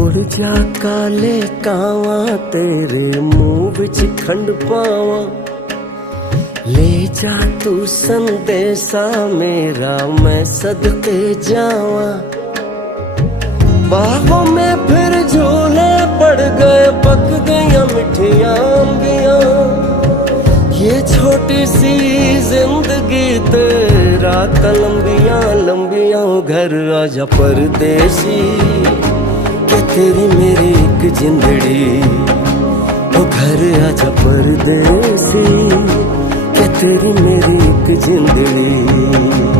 उड़ जा काले कावा तेरे मुंह विच खंड पावा, ले जा तू संदेशा मेरा मैं सदके जावा। बाहों में फिर झूले पड़ गए, पक गया मिठियां अंबियां, ये छोटी सी जिंदगी तेरा लंबियां लंबियां। घर आजा परदेसी के तेरी मेरी एक जिंदड़ी, ओ घर आजा परदेसी के तेरी मेरी एक जिंदड़ी।